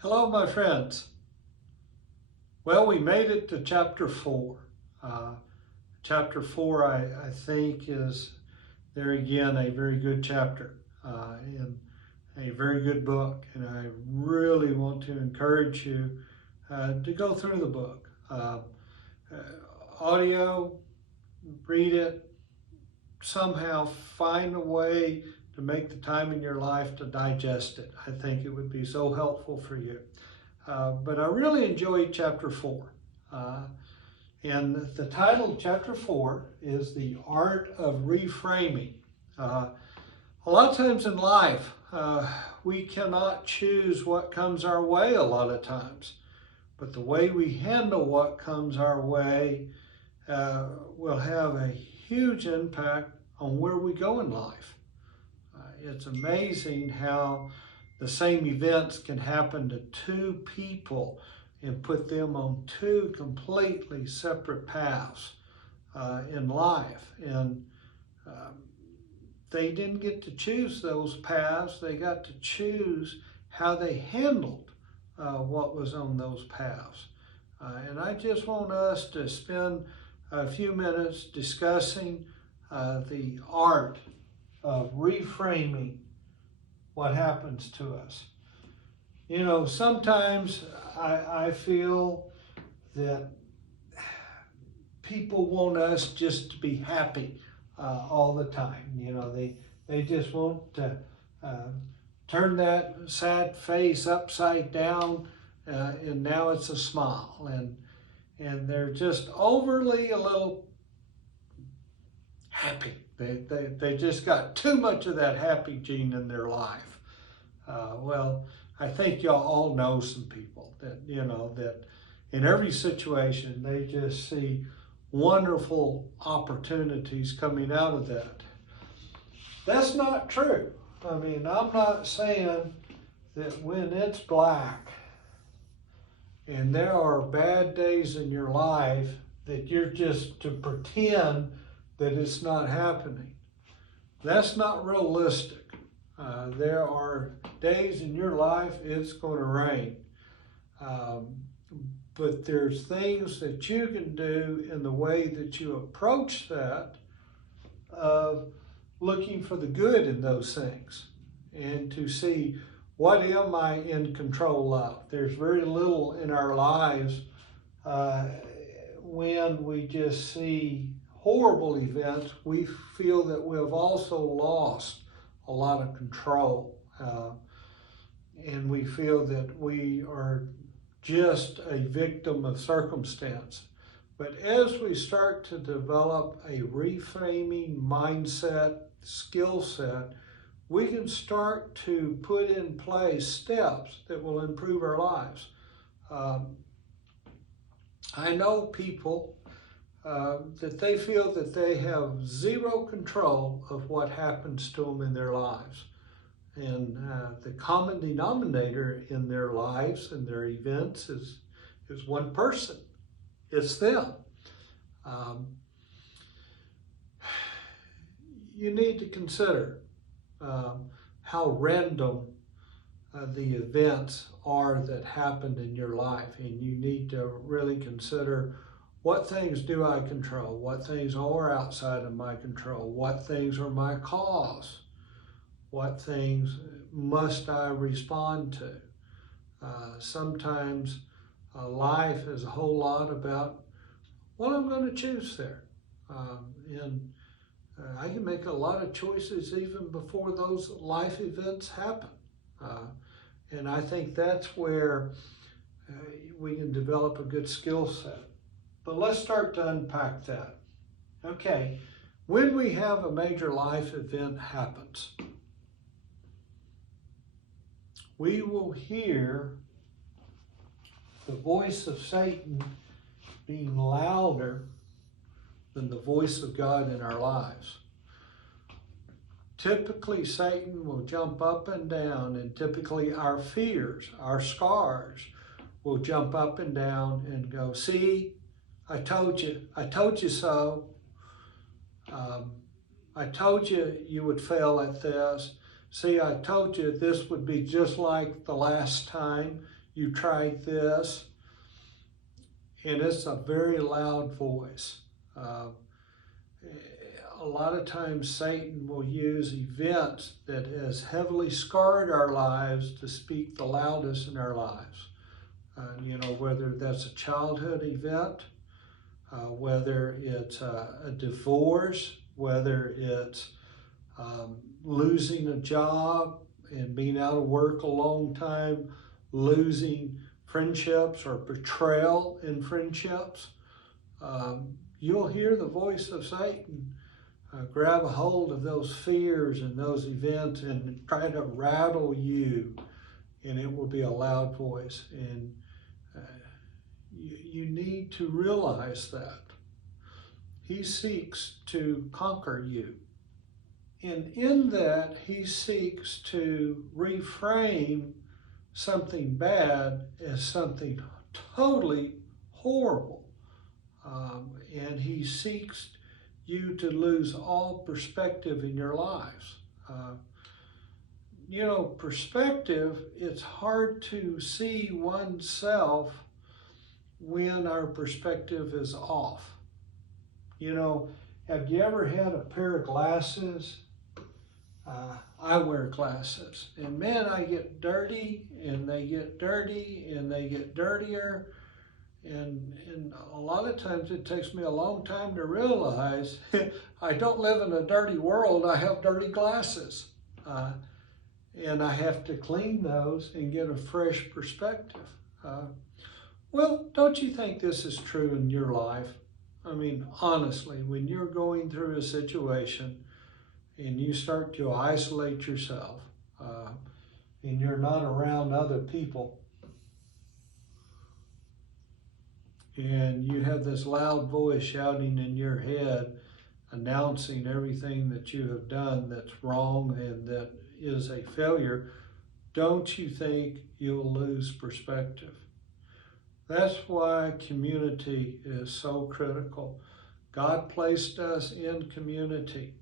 Hello, my friends. Well, we made it to chapter 4. Chapter 4, I think, is there again a very good chapter and a very good book. And I really want to encourage you to go through the book. Audio, read it, somehow find a way to make the time in your life to digest it. I think it would be so helpful for you. But I really enjoyed chapter 4. And the title of chapter 4 is The Art of Reframing. A lot of times in life, we cannot choose what comes our way a lot of times. But the way we handle what comes our way will have a huge impact on where we go in life. It's amazing how the same events can happen to two people and put them on two completely separate paths in life. And they didn't get to choose those paths. They got to choose how they handled what was on those paths. And I just want us to spend a few minutes discussing the art of reframing what happens to us. You know, sometimes I feel that people want us just to be happy all the time. You know, they just want to turn that sad face upside down and now it's a smile. And they're just overly a little happy. They just got too much of that happy gene in their life. Well, I think y'all all know some people that, you know, that in every situation, they just see wonderful opportunities coming out of that. That's not true. I mean, I'm not saying that when it's black and there are bad days in your life that you're just to pretend that it's not happening. That's not realistic. There are days in your life it's going to rain. But there's things that you can do in the way that you approach that of looking for the good in those things and to see what am I in control of. There's very little in our lives when we just see horrible events, we feel that we have also lost a lot of control. And we feel that we are just a victim of circumstance. But as we start to develop a reframing mindset, skill set, we can start to put in place steps that will improve our lives. I know people that they feel that they have zero control of what happens to them in their lives. And the common denominator in their lives and their events is one person. It's them. You need to consider how random the events are that happened in your life. And you need to really consider what things do I control? What things are outside of my control? What things are my cause? What things must I respond to? Sometimes life is a whole lot about what I'm going to choose there. And I can make a lot of choices even before those life events happen. And I think that's where we can develop a good skill set. But let's start to unpack that. Okay, when we have a major life event happens, we will hear the voice of Satan being louder than the voice of God in our lives. Typically, Satan will jump up and down, and typically our fears, our scars, will jump up and down and go, see, I told you so. I told you you would fail at this. See, I told you this would be just like the last time. you tried this, and it's a very loud voice. A lot of times Satan will use events that has heavily scarred our lives to speak the loudest in our lives. Whether that's a childhood event, whether it's a divorce, whether it's losing a job and being out of work a long time, losing friendships or betrayal in friendships. You'll hear the voice of Satan grab a hold of those fears and those events and try to rattle you, and it will be a loud voice. And you need to realize that. He seeks to conquer you. And in that, he seeks to reframe something bad as something totally horrible. And he seeks you to lose all perspective in your lives. Perspective, it's hard to see oneself when our perspective is off. Have you ever had a pair of glasses? I wear glasses, and man, I get dirty, and they get dirty, and they get dirtier, and a lot of times it takes me a long time to realize I don't live in a dirty world. I have dirty glasses, and I have to clean those and get a fresh perspective. Well, don't you think this is true in your life? I mean, honestly, when you're going through a situation and you start to isolate yourself and you're not around other people, and you have this loud voice shouting in your head, announcing everything that you have done that's wrong and that is a failure, don't you think you'll lose perspective? That's why community is so critical. God placed us in community.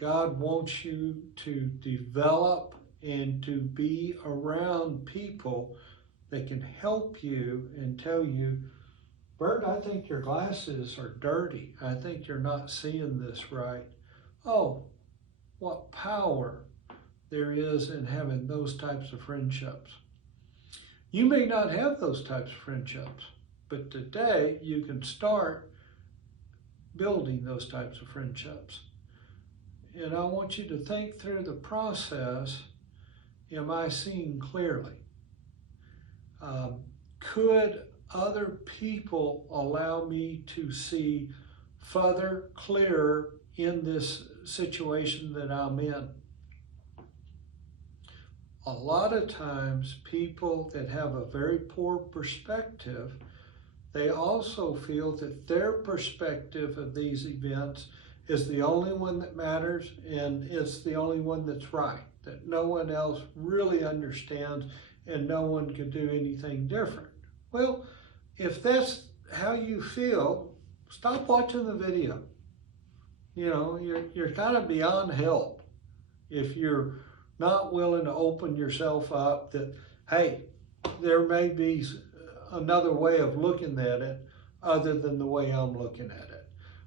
God wants you to develop and to be around people that can help you and tell you, Bert, I think your glasses are dirty. I think you're not seeing this right. Oh, what power there is in having those types of friendships. You may not have those types of friendships, but today you can start building those types of friendships. And I want you to think through the process. Am I seeing clearly? Could other people allow me to see further, clearer in this situation that I'm in? A lot of times people that have a very poor perspective, they also feel that their perspective of these events is the only one that matters and it's the only one that's right, that no one else really understands and no one could do anything different. Well, if that's how you feel, stop watching the video. You're kind of beyond help if you're not willing to open yourself up that, hey, there may be another way of looking at it other than the way I'm looking at it.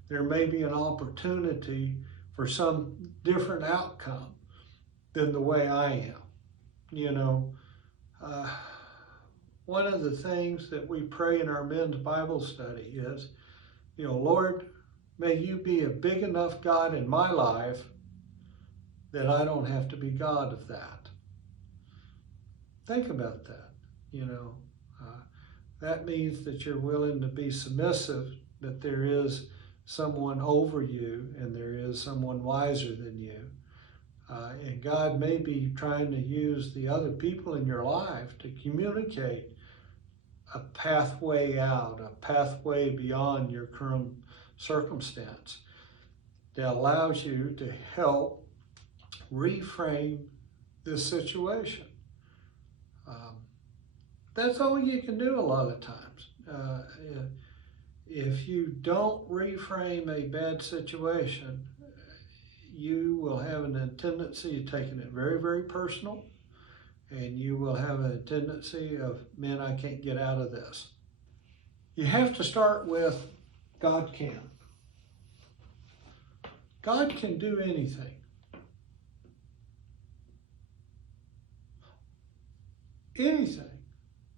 There may be an opportunity for some different outcome than the way I am. One of the things that we pray in our men's Bible study is, Lord, may you be a big enough God in my life that I don't have to be God of that. Think about that. That means that you're willing to be submissive, that there is someone over you and there is someone wiser than you. And God may be trying to use the other people in your life to communicate a pathway out, a pathway beyond your current circumstance that allows you to help reframe this situation. That's all you can do a lot of times. If you don't reframe a bad situation, you will have a tendency of taking it very, very personal. and you will have a tendency of, man, I can't get out of this. You have to start with God can. God can do anything. Anything.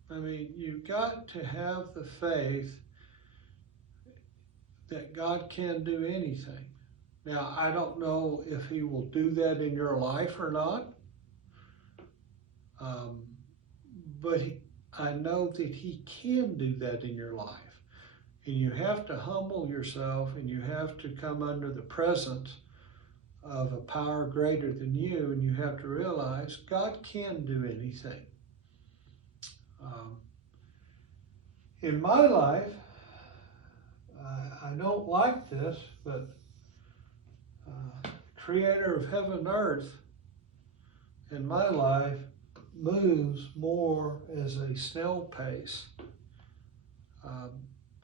I mean, you've got to have the faith that God can do anything. Now, I don't know if he will do that in your life or not, but I know that he can do that in your life. And you have to humble yourself, and you have to come under the presence of a power greater than you, and you have to realize God can do anything. In my life, I don't like this, but Creator of heaven and earth in my life moves more as a snail pace.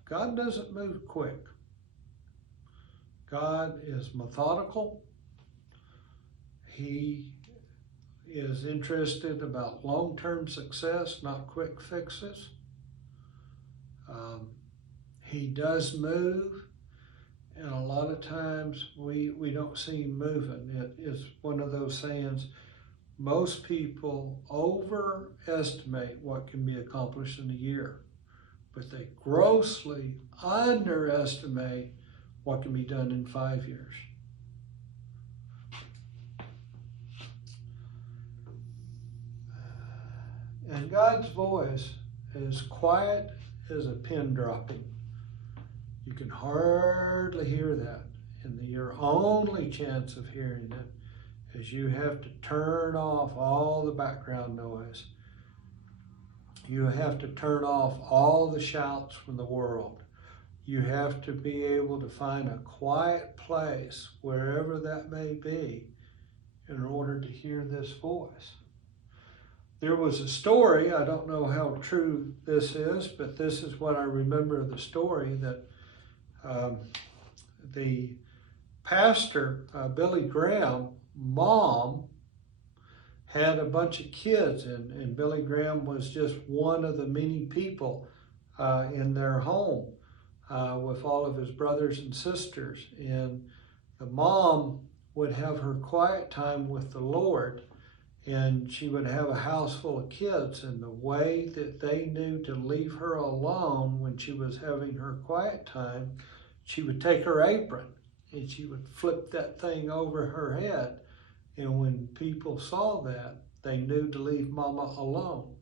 God doesn't move quick. God is methodical. He is interested about long-term success, not quick fixes. He does move, and a lot of times we don't see him moving. It is one of those sayings, most people overestimate what can be accomplished in a year, but they grossly underestimate what can be done in 5 years. And God's voice is quiet as a pin dropping. You can hardly hear that. And your only chance of hearing it is you have to turn off all the background noise. You have to turn off all the shouts from the world. You have to be able to find a quiet place, wherever that may be, in order to hear this voice. There was a story, I don't know how true this is, but this is what I remember of the story, that the pastor, Billy Graham, mom had a bunch of kids, and Billy Graham was just one of the many people in their home with all of his brothers and sisters. And the mom would have her quiet time with the Lord, and she would have a house full of kids, and the way that they knew to leave her alone when she was having her quiet time, she would take her apron and she would flip that thing over her head. And when people saw that, they knew to leave Mama alone.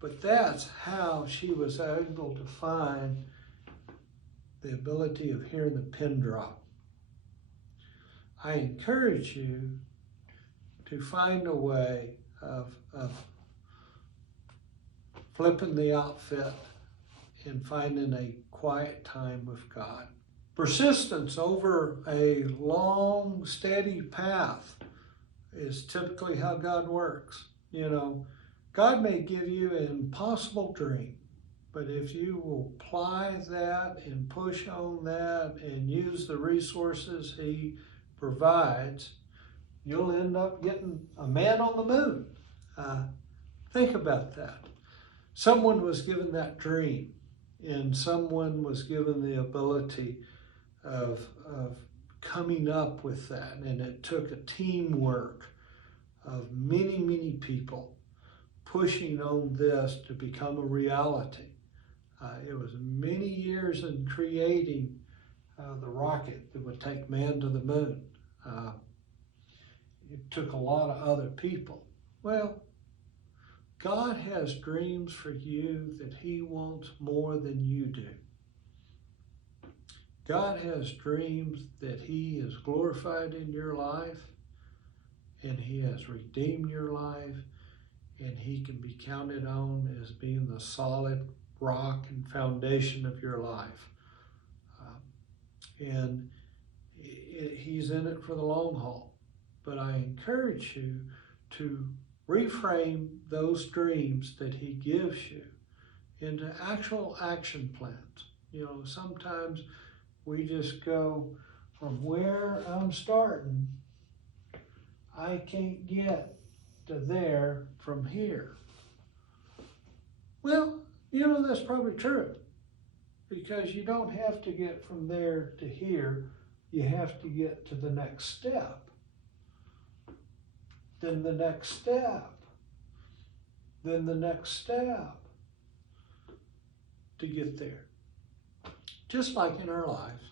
But that's how she was able to find the ability of hearing the pin drop. I encourage you to find a way of flipping the outfit and finding a quiet time with God. Persistence over a long, steady path is typically how God works. You know, God may give you an impossible dream, but if you will apply that and push on that and use the resources he provides, you'll end up getting a man on the moon. Think about that. Someone was given that dream, and someone was given the ability of coming up with that. And it took a teamwork of many, many people pushing on this to become a reality. It was many years in creating the rocket that would take man to the moon. It took a lot of other people. Well, God has dreams for you that he wants more than you do. God has dreams that he is glorified in your life, and he has redeemed your life, and he can be counted on as being the solid rock and foundation of your life. And he's in it for the long haul. But I encourage you to reframe those dreams that he gives you into actual action plans. You know, sometimes we just go from where I'm starting, I can't get to there from here. Well, you know, that's probably true, because you don't have to get from there to here. You have to get to the next step. Then the next step. Then the next step to get there. Just like in our lives.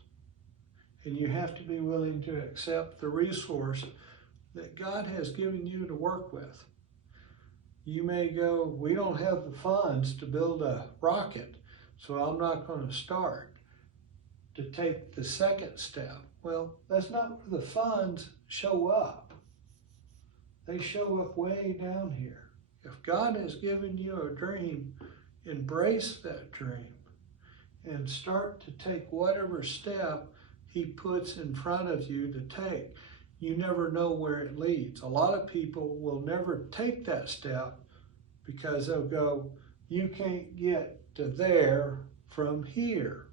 And you have to be willing to accept the resource that God has given you to work with. You may go, we don't have the funds to build a rocket, so I'm not going to start to take the second step. Well, that's not where the funds show up. They show up way down here. If God has given you a dream, embrace that dream and start to take whatever step He puts in front of you to take. You never know where it leads. A lot of people will never take that step because they'll go, you can't get to there from here.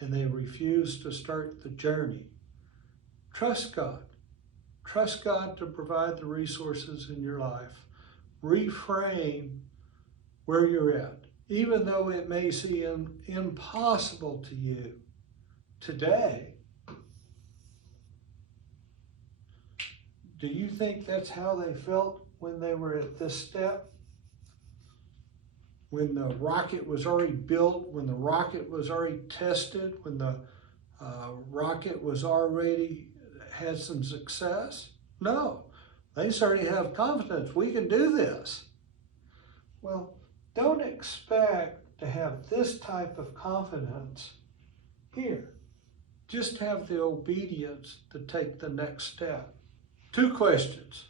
And they refuse to start the journey. Trust God. Trust God to provide the resources in your life. Reframe where you're at, even though it may seem impossible to you today. Do you think that's how they felt when they were at this step? When the rocket was already built, when the rocket was already tested, when the rocket was already had some success? No, they certainly have confidence. We can do this. Well, don't expect to have this type of confidence here. Just have the obedience to take the next step. 2 questions.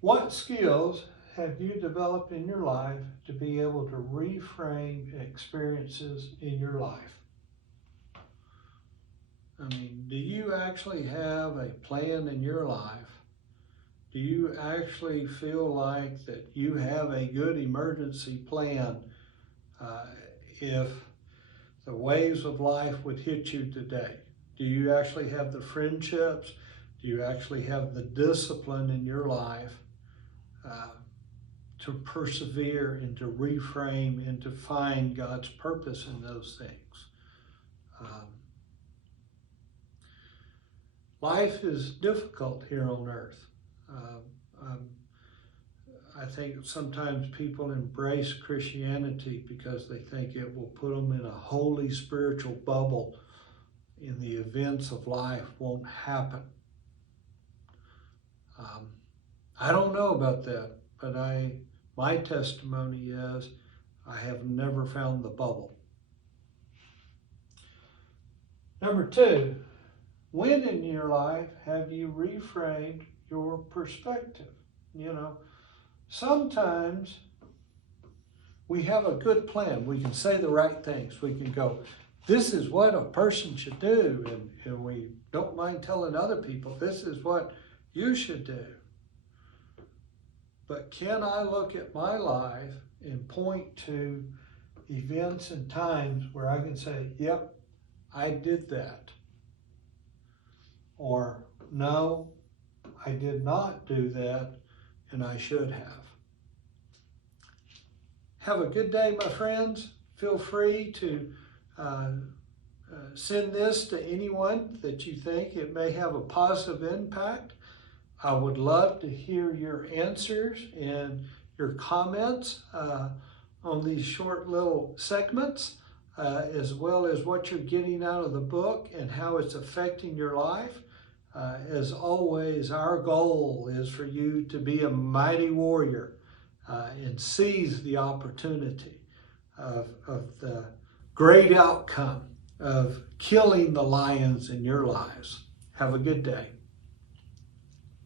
What skills have you developed in your life to be able to reframe experiences in your life? I mean, do you actually have a plan in your life? Do you actually feel like that you have a good emergency plan if the waves of life would hit you today? Do you actually have the friendships? Do you actually have the discipline in your life to persevere and to reframe and to find God's purpose in those things? Life is difficult here on earth. I think sometimes people embrace Christianity because they think it will put them in a holy spiritual bubble and the events of life won't happen. I don't know about that, but my testimony is I have never found the bubble. Number 2, when in your life have you reframed your perspective? You know, sometimes we have a good plan. We can say the right things. We can go, this is what a person should do. And we don't mind telling other people, this is what you should do. But can I look at my life and point to events and times where I can say, yep, I did that. Or, no, I did not do that, and I should have. Have a good day, my friends. Feel free to send this to anyone that you think it may have a positive impact. I would love to hear your answers and your comments on these short little segments, as well as what you're getting out of the book and how it's affecting your life. As always, our goal is for you to be a mighty warrior and seize the opportunity of the great outcome of killing the lions in your lives. Have a good day.